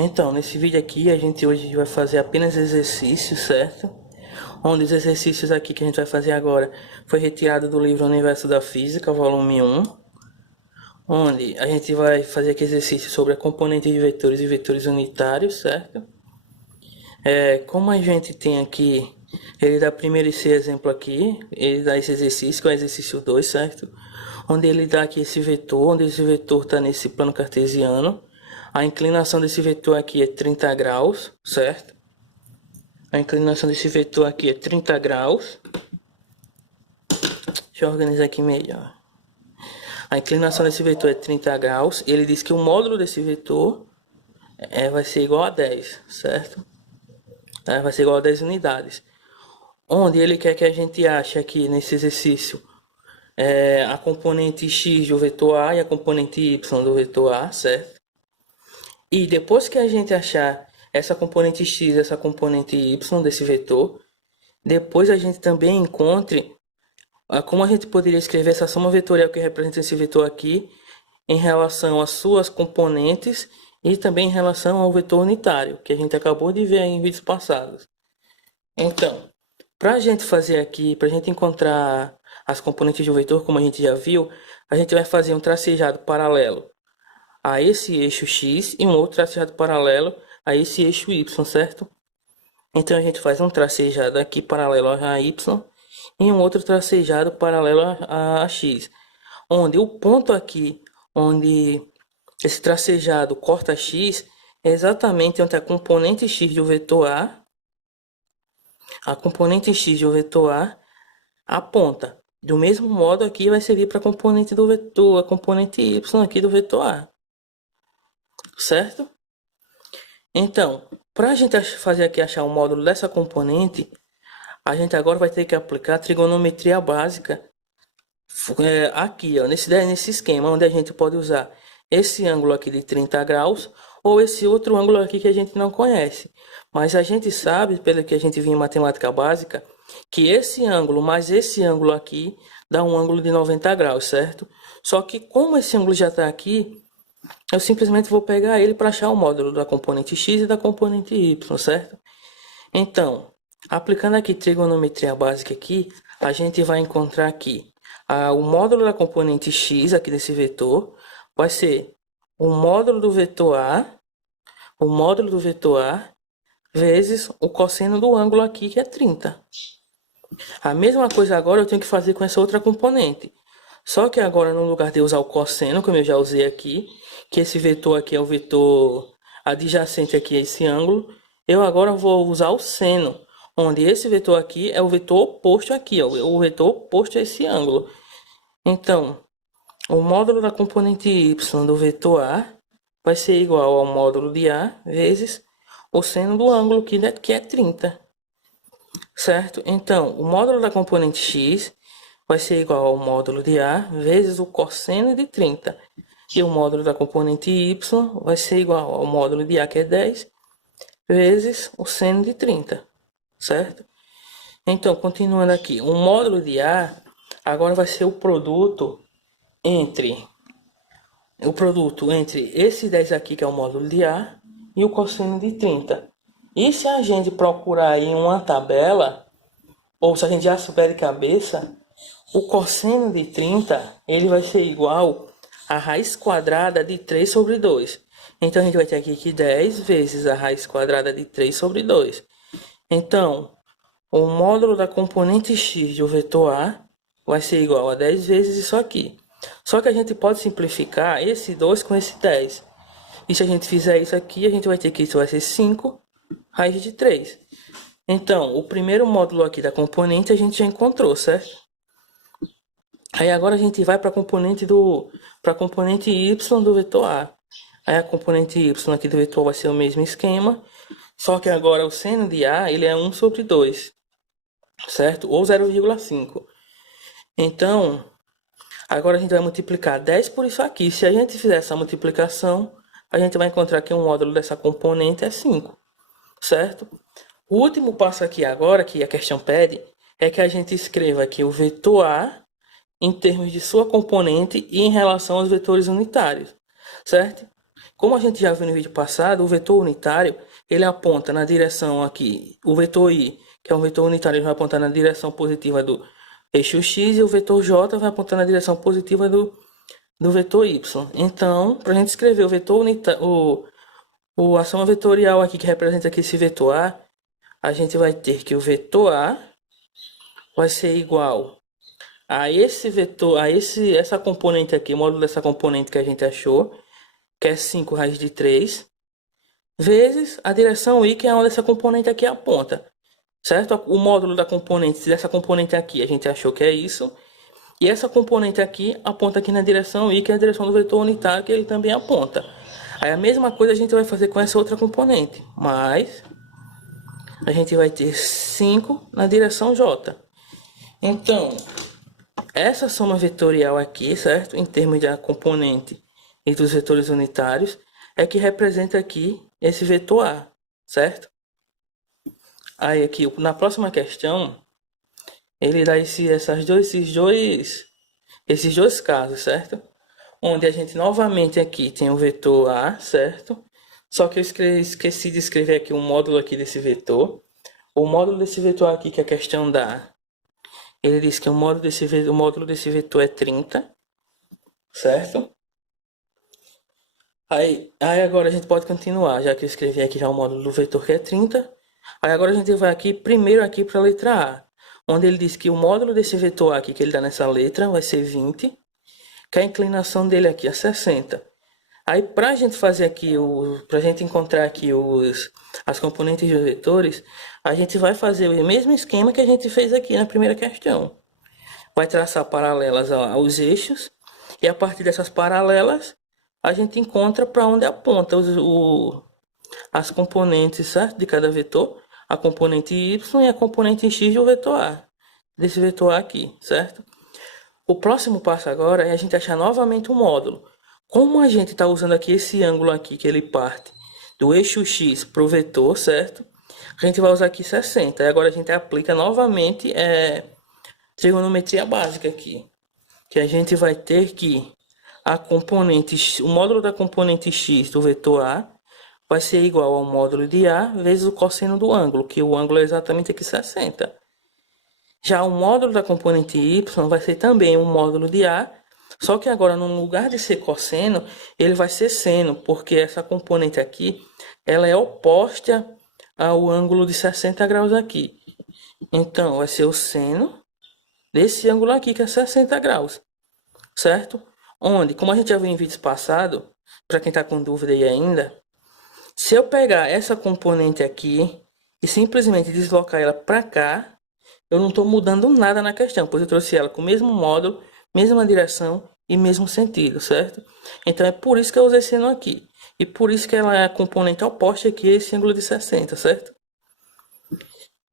Então, nesse vídeo aqui, a gente hoje vai fazer apenas exercícios, certo? Onde os exercícios aqui que a gente vai fazer agora foi retirado do livro Universo da Física, volume 1, onde a gente vai fazer aqui exercício sobre a componente de vetores e vetores unitários, certo? Como a gente tem aqui, ele dá primeiro esse exemplo aqui, ele dá esse exercício, que é o exercício 2, certo? Onde ele dá aqui esse vetor, onde esse vetor está nesse plano cartesiano. A inclinação desse vetor aqui é 30 graus, certo? A inclinação desse vetor aqui é 30 graus. Deixa eu organizar aqui melhor. A inclinação desse vetor é 30 graus. Ele diz que o módulo desse vetor vai ser igual a 10, certo? Vai ser igual a 10 unidades. Onde ele quer que a gente ache aqui nesse exercício a componente x do vetor A e a componente y do vetor A, certo? E depois que a gente achar essa componente x e essa componente y desse vetor, depois a gente também encontre como a gente poderia escrever essa soma vetorial que representa esse vetor aqui em relação às suas componentes e também em relação ao vetor unitário, que a gente acabou de ver aí em vídeos passados. Então, para a gente fazer aqui, para a gente encontrar as componentes do vetor, como a gente já viu, a gente vai fazer um tracejado paralelo a esse eixo x e um outro tracejado paralelo a esse eixo y, certo? Então a gente faz um tracejado aqui paralelo a y e um outro tracejado paralelo a x, onde o ponto aqui onde esse tracejado corta x é exatamente onde a componente x do vetor a componente x do vetor A aponta. Do mesmo modo aqui vai servir para a componente do vetor, a componente y aqui do vetor A, certo? Então, para a gente fazer aqui achar o módulo dessa componente, a gente agora vai ter que aplicar a trigonometria básica aqui, ó, nesse esquema, onde a gente pode usar esse ângulo aqui de 30 graus ou esse outro ângulo aqui que a gente não conhece. Mas a gente sabe, pelo que a gente viu em matemática básica, que esse ângulo mais esse ângulo aqui dá um ângulo de 90 graus, certo? Só que como esse ângulo já está aqui, eu simplesmente vou pegar ele para achar o módulo da componente x e da componente y, certo? Então, aplicando aqui trigonometria básica aqui, a gente vai encontrar aqui o módulo da componente x aqui desse vetor vai ser o módulo do vetor A, vezes o cosseno do ângulo aqui, que é 30. A mesma coisa agora eu tenho que fazer com essa outra componente. Só que agora, no lugar de usar o cosseno, como eu já usei aqui, que esse vetor aqui é o vetor adjacente aqui a esse ângulo, eu agora vou usar o seno, onde esse vetor aqui é o vetor oposto aqui, ó, o vetor oposto a esse ângulo. Então, o módulo da componente y do vetor A vai ser igual ao módulo de A vezes o seno do ângulo que é 30. Certo? Então, o módulo da componente x vai ser igual ao módulo de A vezes o cosseno de 30. E o módulo da componente y vai ser igual ao módulo de A, que é 10, vezes o seno de 30. Certo? Então, continuando aqui, o módulo de A agora vai ser o produto entre esse 10 aqui, que é o módulo de A, e o cosseno de 30. E se a gente procurar em uma tabela, ou se a gente já souber de cabeça, o cosseno de 30 ele vai ser igual a raiz quadrada de 3 sobre 2. Então, a gente vai ter aqui que 10 vezes a raiz quadrada de 3 sobre 2. Então, o módulo da componente x do vetor A vai ser igual a 10 vezes isso aqui. Só que a gente pode simplificar esse 2 com esse 10. E se a gente fizer isso aqui, a gente vai ter que isso vai ser 5 raiz de 3. Então, o primeiro módulo aqui da componente a gente já encontrou, certo? Aí agora a gente vai para a componente y do vetor A. Aí a componente y aqui do vetor vai ser o mesmo esquema, só que agora o seno de A ele é 1 sobre 2, certo? Ou 0,5. Então, agora a gente vai multiplicar 10 por isso aqui. Se a gente fizer essa multiplicação, a gente vai encontrar que o módulo dessa componente é 5, certo? O último passo aqui agora, que a questão pede, é que a gente escreva aqui o vetor A em termos de sua componente e em relação aos vetores unitários, certo? Como a gente já viu no vídeo passado, o vetor unitário, ele aponta na direção aqui, o vetor i, que é um vetor unitário, ele vai apontar na direção positiva do eixo x, e o vetor j vai apontar na direção positiva do vetor y. Então, para a gente escrever o vetor unitário, a soma vetorial aqui que representa aqui esse vetor a gente vai ter que o vetor a vai ser igual a esse vetor, essa componente aqui, o módulo dessa componente que a gente achou, que é 5 raiz de 3, vezes a direção i, que é onde essa componente aqui aponta, certo? O módulo da componente, dessa componente aqui, a gente achou que é isso, e essa componente aqui aponta aqui na direção i, que é a direção do vetor unitário, que ele também aponta. Aí a mesma coisa a gente vai fazer com essa outra componente, mas a gente vai ter 5 na direção j. Então, essa soma vetorial aqui, certo? Em termos da componente e dos vetores unitários, é que representa aqui esse vetor A, certo? Aí aqui, na próxima questão, ele dá esses dois casos, certo? Onde a gente novamente aqui tem o vetor A, certo? Só que eu esqueci de escrever aqui o módulo aqui desse vetor. O módulo desse vetor aqui que a questão dá, ele diz que o módulo desse vetor é 30, certo? Aí agora a gente pode continuar, já que eu escrevi aqui já o módulo do vetor que é 30. Aí agora a gente vai aqui, primeiro aqui para a letra A, onde ele diz que o módulo desse vetor aqui que ele dá nessa letra vai ser 20, que a inclinação dele aqui é 60. Aí para a gente fazer aqui, para a gente encontrar aqui as componentes dos vetores, a gente vai fazer o mesmo esquema que a gente fez aqui na primeira questão. Vai traçar paralelas aos eixos, e a partir dessas paralelas, a gente encontra para onde aponta as componentes, certo? De cada vetor, a componente y e a componente x do vetor a, desse vetor a aqui, certo? O próximo passo agora é a gente achar novamente o módulo. Como a gente está usando aqui esse ângulo aqui, que ele parte do eixo x para o vetor, certo? A gente vai usar aqui 60. E agora a gente aplica novamente trigonometria básica aqui. Que a gente vai ter que o módulo da componente x do vetor a vai ser igual ao módulo de a vezes o cosseno do ângulo, que o ângulo é exatamente aqui 60. Já o módulo da componente y vai ser também um módulo de a, só que agora, no lugar de ser cosseno, ele vai ser seno, porque essa componente aqui, ela é oposta ao ângulo de 60 graus aqui. Então, vai ser o seno desse ângulo aqui, que é 60 graus, certo? Onde, como a gente já viu em vídeos passados, para quem está com dúvida aí ainda, se eu pegar essa componente aqui e simplesmente deslocar ela para cá, eu não estou mudando nada na questão, pois eu trouxe ela com o mesmo módulo, mesma direção e mesmo sentido, certo? Então é por isso que eu usei seno aqui. E por isso que ela é a componente oposta aqui a esse ângulo de 60, certo?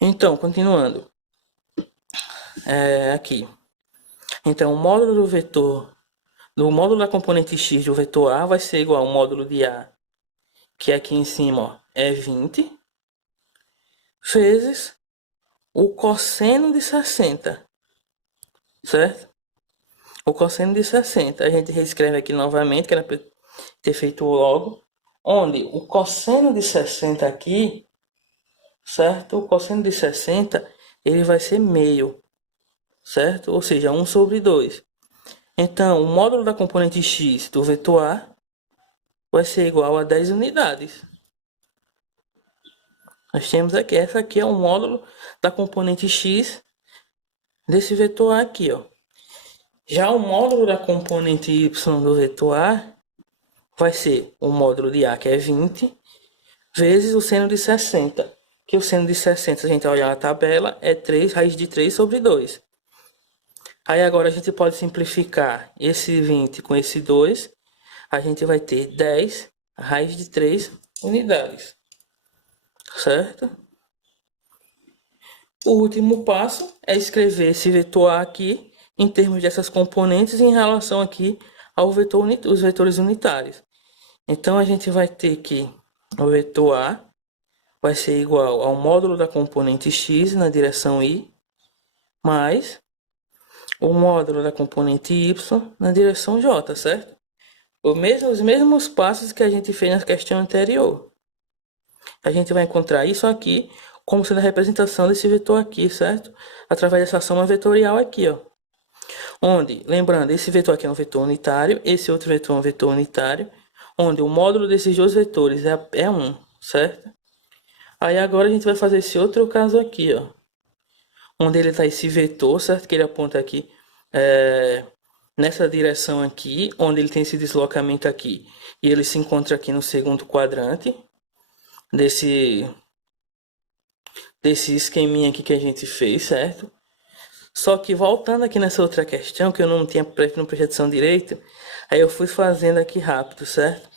Então, continuando. Aqui. Então, o módulo do vetor, do módulo da componente x do vetor a vai ser igual ao módulo de a, que aqui em cima ó, é 20, vezes o cosseno de 60, certo? O cosseno de 60, a gente reescreve aqui novamente, que era para ter feito logo, onde o cosseno de 60 aqui, certo? O cosseno de 60, ele vai ser meio, certo? Ou seja, 1 sobre 2. Então, o módulo da componente x do vetor a vai ser igual a 10 unidades. Nós temos aqui, essa aqui é o módulo da componente x desse vetor a aqui, ó. Já o módulo da componente y do vetor a vai ser o módulo de a, que é 20, vezes o seno de 60, que o seno de 60, se a gente olhar a tabela, é 3 raiz de 3 sobre 2. Aí agora a gente pode simplificar esse 20 com esse 2, a gente vai ter 10 raiz de 3 unidades, certo? O último passo é escrever esse vetor A aqui em termos dessas componentes em relação aqui ao vetor os vetores unitários. Então a gente vai ter que o vetor A vai ser igual ao módulo da componente x na direção y, mais o módulo da componente y na direção j, certo? Os mesmos passos que a gente fez na questão anterior. A gente vai encontrar isso aqui como sendo a representação desse vetor aqui, certo? Através dessa soma vetorial aqui, ó. Onde, lembrando, esse vetor aqui é um vetor unitário, esse outro vetor é um vetor unitário, onde o módulo desses dois vetores é 1, certo? Aí agora a gente vai fazer esse outro caso aqui, ó. Onde ele está esse vetor, certo? Que ele aponta aqui nessa direção aqui, onde ele tem esse deslocamento aqui. E ele se encontra aqui no segundo quadrante desse esqueminha aqui que a gente fez, certo? Só que voltando aqui nessa outra questão, que eu não prestei atenção direito, aí eu fui fazendo aqui rápido, certo?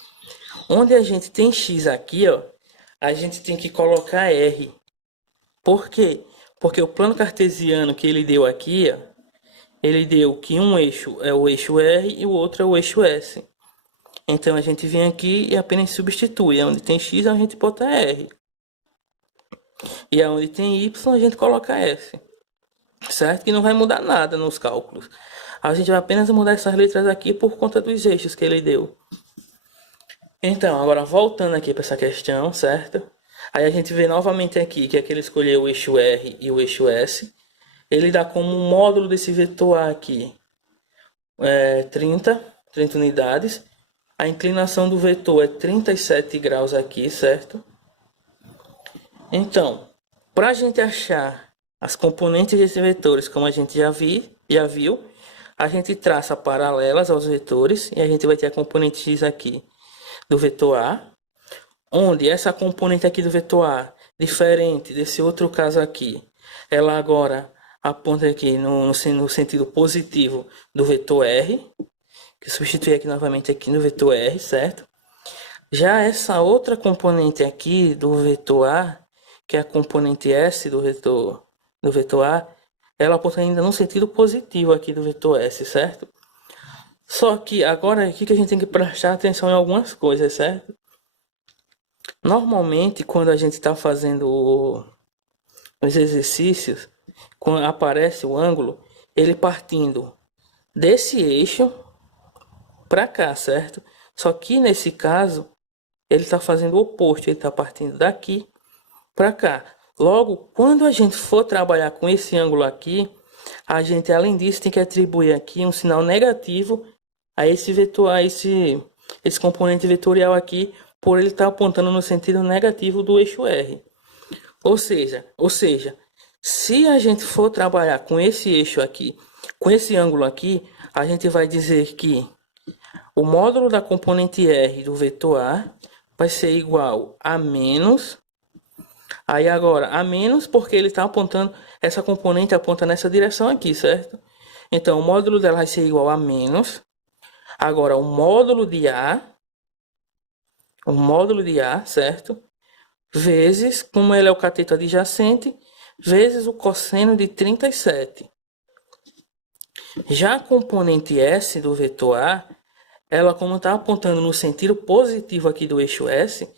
Onde a gente tem x aqui, ó, a gente tem que colocar r. Por quê? Porque o plano cartesiano que ele deu aqui, ó, ele deu que um eixo é o eixo R e o outro é o eixo S. Então a gente vem aqui e apenas substitui. Onde tem x a gente bota R. E onde tem y a gente coloca S. Certo? Que não vai mudar nada nos cálculos. A gente vai apenas mudar essas letras aqui por conta dos eixos que ele deu. Então, agora voltando aqui para essa questão, certo? Aí a gente vê novamente aqui que ele escolheu o eixo R e o eixo S. Ele dá como módulo desse vetor A aqui 30 unidades. A inclinação do vetor é 37 graus aqui, certo? Então, para a gente achar as componentes desses vetores, como a gente já viu, a gente traça paralelas aos vetores e a gente vai ter a componente x aqui do vetor A, onde essa componente aqui do vetor A, diferente desse outro caso aqui, ela agora aponta aqui no sentido positivo do vetor R, que substitui aqui novamente aqui no vetor R, certo? Já essa outra componente aqui do vetor A, que é a componente S do vetor A, ela aponta ainda no sentido positivo aqui do vetor S, certo? Só que agora aqui que a gente tem que prestar atenção em algumas coisas, certo? Normalmente, quando a gente está fazendo os exercícios, quando aparece o ângulo, ele partindo desse eixo para cá, certo? Só que nesse caso, ele está fazendo o oposto, ele está partindo daqui para cá. Logo, quando a gente for trabalhar com esse ângulo aqui, a gente, além disso, tem que atribuir aqui um sinal negativo a esse vetor, a esse componente vetorial aqui, por ele estar apontando no sentido negativo do eixo R. Ou seja, se a gente for trabalhar com esse eixo aqui, com esse ângulo aqui, a gente vai dizer que o módulo da componente R do vetor A vai ser igual a menos. Aí agora, a menos porque ele está apontando, essa componente aponta nessa direção aqui, certo? Então, o módulo dela vai ser igual a menos. Agora, o módulo de A, certo? Vezes, como ele é o cateto adjacente, vezes o cosseno de 37. Já a componente S do vetor A, ela como está apontando no sentido positivo aqui do eixo S,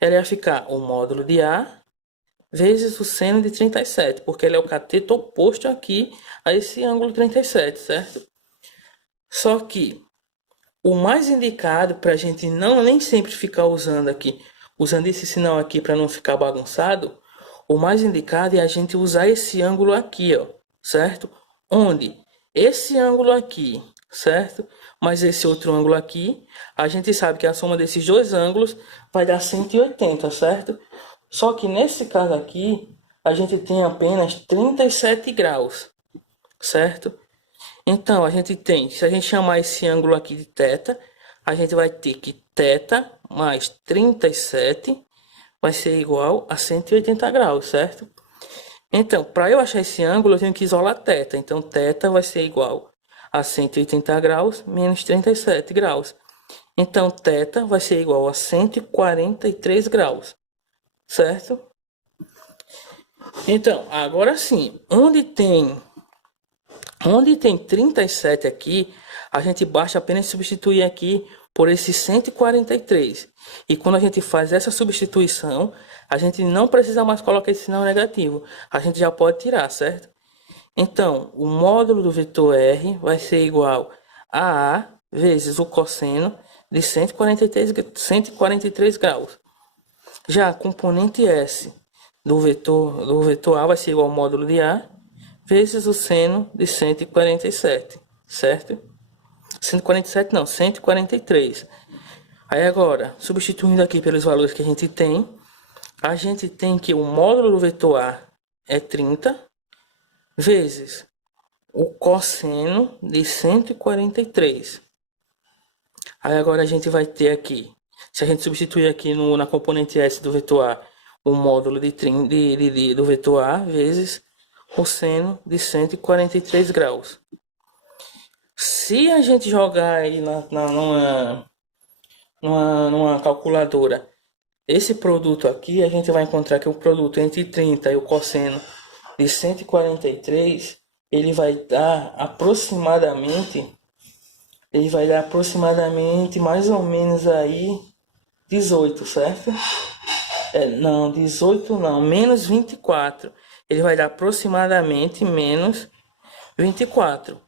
ela ia ficar o módulo de A vezes o seno de 37, porque ele é o cateto oposto aqui a esse ângulo 37, certo? Só que o mais indicado para a gente nem sempre ficar usando esse sinal aqui para não ficar bagunçado, o mais indicado é a gente usar esse ângulo aqui, ó, certo? Onde esse ângulo aqui, certo? Mas esse outro ângulo aqui, a gente sabe que a soma desses dois ângulos vai dar 180, certo? Só que nesse caso aqui, a gente tem apenas 37 graus, certo? Então, a gente tem, se a gente chamar esse ângulo aqui de θ, a gente vai ter que θ mais 37 vai ser igual a 180 graus, certo? Então, para eu achar esse ângulo, eu tenho que isolar θ. Então, θ vai ser igual a 180 graus menos 37 graus. Então, θ vai ser igual a 143 graus, certo? Então, agora sim, onde tem 37 aqui, a gente basta apenas substituir aqui por esse 143. E quando a gente faz essa substituição, a gente não precisa mais colocar esse sinal negativo. A gente já pode tirar, certo? Então, o módulo do vetor R vai ser igual a vezes o cosseno de 143 graus. Já a componente S do vetor A vai ser igual ao módulo de A vezes o seno de 147, certo? 147 não, 143. Aí agora, substituindo aqui pelos valores que a gente tem que o módulo do vetor A é 30 vezes o cosseno de 143. Aí agora a gente vai ter aqui, se a gente substituir aqui na componente S do vetor A, o módulo do vetor A vezes o seno de 143 graus. Se a gente jogar aí numa calculadora esse produto aqui, a gente vai encontrar que o produto entre 30 e o cosseno de 143, ele vai dar aproximadamente mais ou menos aí 18, certo? Não, 18 não, menos 24. Ele vai dar aproximadamente menos 24.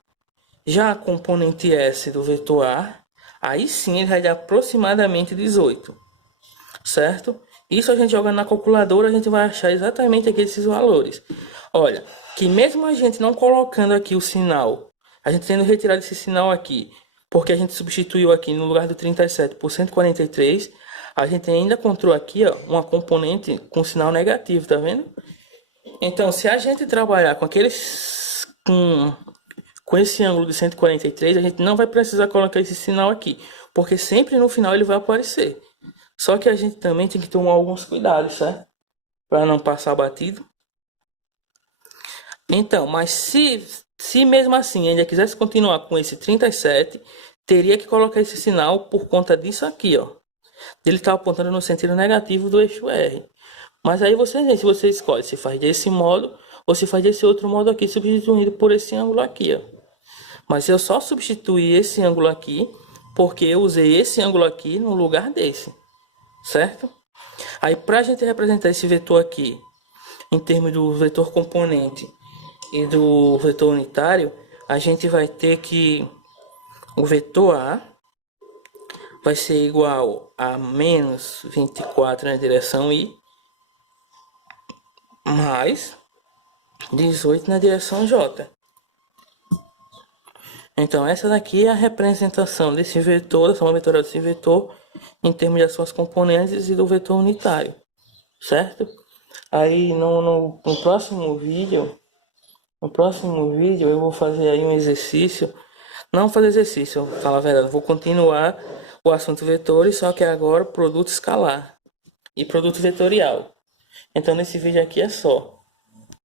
Já a componente S do vetor A, aí sim ele vai dar aproximadamente 18, certo? Isso a gente joga na calculadora, a gente vai achar exatamente aqueles valores. Olha, que mesmo a gente não colocando aqui o sinal, a gente tendo retirado esse sinal aqui, porque a gente substituiu aqui no lugar do 37 por 143, a gente ainda encontrou aqui, ó, uma componente com sinal negativo, tá vendo? Então, se a gente trabalhar com esse ângulo de 143, a gente não vai precisar colocar esse sinal aqui, porque sempre no final ele vai aparecer. Só que a gente também tem que tomar alguns cuidados, certo? Para não passar batido. Então, mas se mesmo assim ainda quisesse continuar com esse 37, teria que colocar esse sinal por conta disso aqui, ó. Ele está apontando no sentido negativo do eixo R. Mas aí se você escolhe se faz desse modo ou se faz desse outro modo aqui, substituindo por esse ângulo aqui, ó. Mas eu só substituí esse ângulo aqui porque eu usei esse ângulo aqui no lugar desse, certo? Aí para a gente representar esse vetor aqui em termos do vetor componente e do vetor unitário, a gente vai ter que o vetor A vai ser igual a menos 24 na direção I mais 18 na direção J. Então essa daqui é a representação desse vetor, da soma vetorial desse vetor em termos das suas componentes e do vetor unitário, certo? Aí no próximo vídeo eu vou fazer aí um exercício, não fazer exercício, eu falar a verdade, vou continuar o assunto vetores, só que agora produto escalar e produto vetorial. Então nesse vídeo aqui é só.